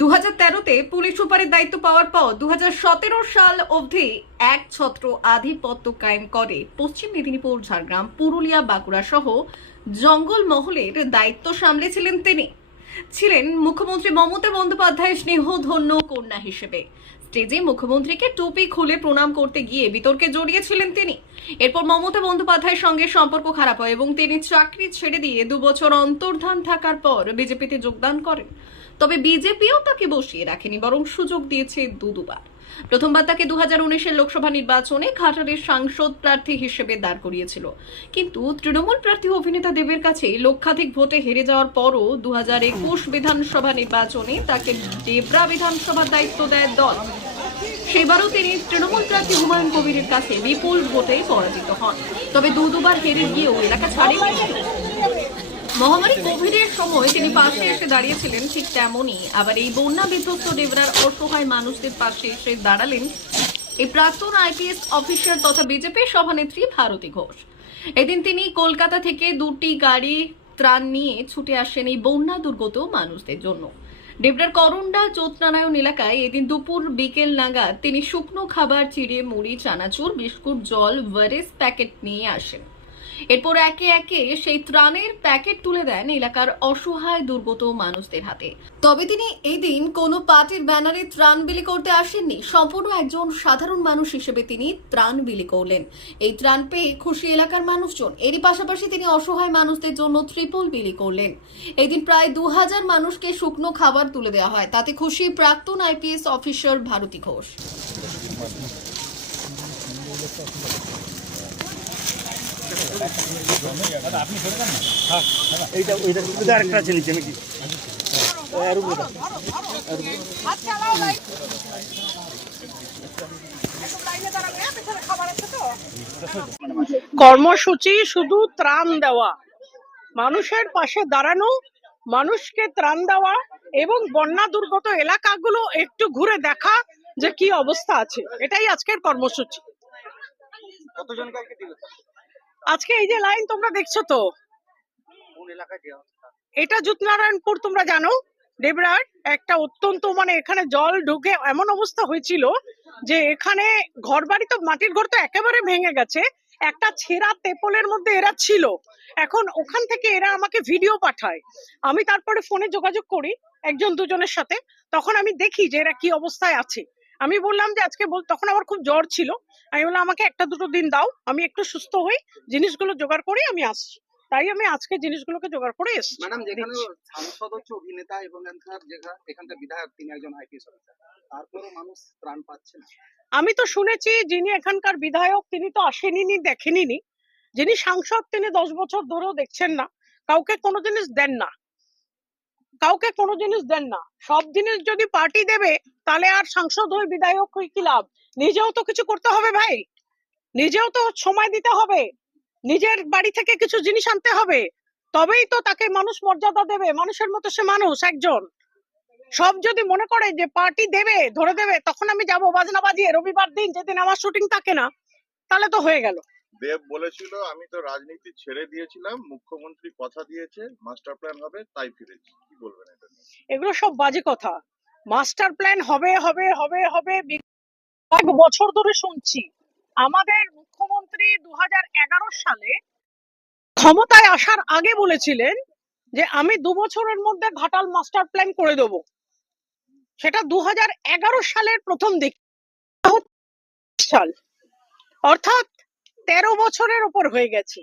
2013-তে police সুপারের দায়িত্ব পাওয়ার পর 2017 সাল অবধি এক ছত্র আধিপত্য কায়েম করে পশ্চিম মেদিনীপুর, ঝাড়গ্রাম, পুরুলিয়া, বাঁকুড়া সহ জঙ্গলমহলের দায়িত্ব সামলেছিলেন তিনি। ছিলেন মুখ্যমন্ত্রী মমতা বন্দ্যোপাধ্যায়ের স্নেহধন্য কন্যা হিসেবে। স্টেজে মুখ্যমন্ত্রীকে টুপি খুলে প্রণাম করতে গিয়ে বিতর্কে জড়িয়েছিলেন তিনি। এরপর মমতা বন্দ্যোপাধ্যায়ের সঙ্গে সম্পর্ক খারাপ হয় এবং তিনি চাকরি ছেড়ে দিয়ে 2 বছর অন্তর্ধান থাকার পর বিজেপিতে যোগদান করেন। তবে বিজেপিও তাকে বসিয়ে রাখেনি, বরং সুযোগ দিয়েছে দুবার। প্রথমবার তাকে 2019-এর লোকসভা নির্বাচনে ঘাটালের সাংসদ প্রার্থী হিসেবে দাঁড় করিয়েছিল, কিন্তু তৃণমূল প্রার্থী অভিনেতা দেবের কাছে লক্ষাধিক ভোটে হেরে যাওয়ার পরও 2021 বিধানসভা নির্বাচনে তাকে ডেবরা বিধানসভার দায়িত্ব দেয় দল। সেবারও তিনি তৃণমূল প্রার্থী হুমায়ুন কবিরের কাছে বিপুল ভোটে পরাজিত হন। তবে দুবার হেরে গিয়েও এলাকা ছাড়েনি। মহামারী কোভিডের সময় তিনি পাশে এসে দাঁড়িয়েছিলেন, ঠিক তেমনই আবার এই বন্যা বিধ্বস্ত ডেবরার অসহায় মানুষদের পাশে এসে দাঁড়ালেন এই প্রাক্তন আইপিএস অফিসার তথা বিজেপির সভানেত্রী ভারতী ঘোষ। এদিন তিনি কলকাতা থেকে 2টি গাড়ি ত্রাণ নিয়ে ছুটে আসেন এই বন্যা দুর্গত মানুষদের জন্য। ডেবরার করন্ডা জ্যোৎস্নারায়ণ এলাকায় এদিন দুপুর বিকেল নাগাদ তিনি শুকনো খাবার, চিড়ে, মুড়ি, চানাচুর, বিস্কুট, জল, ওয়ারেস প্যাকেট নিয়ে আসেন। এরপর একে একে সেই ত্রাণের প্যাকেট তুলে দেন এলাকার অসহায় দুর্গত মানুষদের হাতে। তবে তিনি এই দিন কোনো পার্টির ব্যানারে ত্রাণ বিলি করতে আসেননি, সম্পূর্ণ একজন সাধারণ মানুষ হিসেবে তিনি ত্রাণ বিলি করলেন। এই ত্রাণ পেয়ে খুশি এলাকার মানুষজন। এরই পাশাপাশি তিনি অসহায় মানুষদের জন্য ত্রিপল বিলি করলেন। এই দিন প্রায় 2000 মানুষকে শুকনো খাবার তুলে দেওয়া হয়, তাতে খুশি প্রাক্তন আইপিএস অফিসার ভারতী ঘোষ। কর্মসূচি শুধু ত্রাণ দেওয়া, মানুষের পাশে দাঁড়ানো, মানুষকে ত্রাণ দেওয়া এবং বন্যা দুর্গত এলাকাগুলো একটু ঘুরে দেখা যে কি অবস্থা আছে, এটাই আজকের কর্মসূচি। আজকে এই যে লাইন তোমরা দেখছো, তো এটা জ্যোৎস্নারায়ণপুর, তোমরা জানো ডেবরার একটা অত্যন্ত এখানে জল ঢুকে এমন অবস্থা হয়েছিল যে এখানে ঘর বাড়ি তো মাটির ঘর তো একেবারে ভেঙে গেছে। একটা ছেঁড়া তেপলের মধ্যে এরা ছিল। এখন ওখান থেকে এরা আমাকে ভিডিও পাঠায়, আমি তারপরে ফোনে যোগাযোগ করি একজন দুজনের সাথে, তখন আমি দেখি যে এরা কি অবস্থায় আছে। আমি বললাম যে আজকে তখন আমার খুব জ্বর ছিল, আমি বললাম আমাকে 1-2 দিন দাও, আমি একটু সুস্থ হই, জিনিসগুলো জোগাড় করে আমি আসছি। তাই আমি আজকে জিনিসগুলোকে জোগাড় করে এসেছি। ম্যাডাম, যেখানে সাংসদ হচ্ছে অভিনেতা এবং এখানকার বিধায়ক তিনি একজন আইপিএস অফিসার, তারপরেও মানুষ ত্রাণ পাচ্ছে না। আমি তো শুনেছি যিনি এখানকার বিধায়ক তিনি তো আসেনি, দেখেনি। যিনি সাংসদ তিনি 10 বছর ধরেও দেখছেন না, কাউকে কোনো জিনিস দেন না, সব জিনিস যদি পার্টি দেবে তাহলে আর সাংসদ হয়ে বিধায়ক হয়ে কি লাভ? নিজেও তো কিছু করতে হবে ভাই, নিজেও তো সময় দিতে হবে, নিজের বাড়ি থেকে কিছু জিনিস আনতে হবে, তবেই তো তাকে মানুষ মর্যাদা দেবে। মানুষের মতো সে মানুষ একজন। সব যদি মনে করে যে পার্টি দেবে, ধরে দেবে, তখন আমি যাব বাজনা বাজিয়ে রবিবার দিন, যেদিন আমার শুটিং থাকে না, তাহলে তো হয়ে গেল। দেব বলেছিল আমি তো রাজনীতি ছেড়ে দিয়েছিলাম, মুখ্যমন্ত্রী কথা দিয়েছে মাস্টার প্ল্যান হবে তাই ফিরেছি, কি বলবেন এটা নিয়ে? এগুলো সব বাজে কথা। মাস্টার প্ল্যান হবে হবে হবে হবে এক বছর ধরে শুনছি। আমাদের মুখ্যমন্ত্রী 2011 সালে ক্ষমতায় আসার আগে বলেছিলেন যে আমি 2 বছরের মধ্যে ঘাটাল মাস্টার প্ল্যান করে দেব। সেটা 2011 সালের প্রথম দিক, সাল অর্থাৎ 13 বছরের উপর হয়ে গেছে,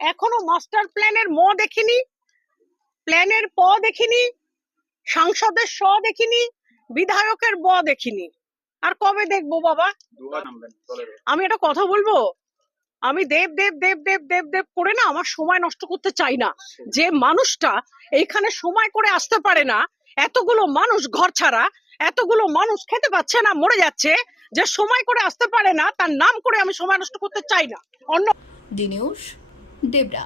এখনো মাস্টার প্ল্যানের ম দেখিনি, প্ল্যানের প দেখিনি, সাংসদের স দেখিনি, বিধায়কের ব দেখিনি। আর কবে দেখবো বাবা? আমি একটা কথা বলবো, আমি দেব দেব দেব দেব দেব দেব করে না আমার সময় নষ্ট করতে চাই না। যে মানুষটা এইখানে সময় করে আসতে পারে না, এতগুলো মানুষ ঘর ছাড়া, এতগুলো মানুষ খেতে পাচ্ছে না, মরে যাচ্ছে, যে সময় করে আসতে পারে না, তার নাম করে আমি সময় নষ্ট করতে চাই না। অন্য ডি নিউজ, ডেবরা।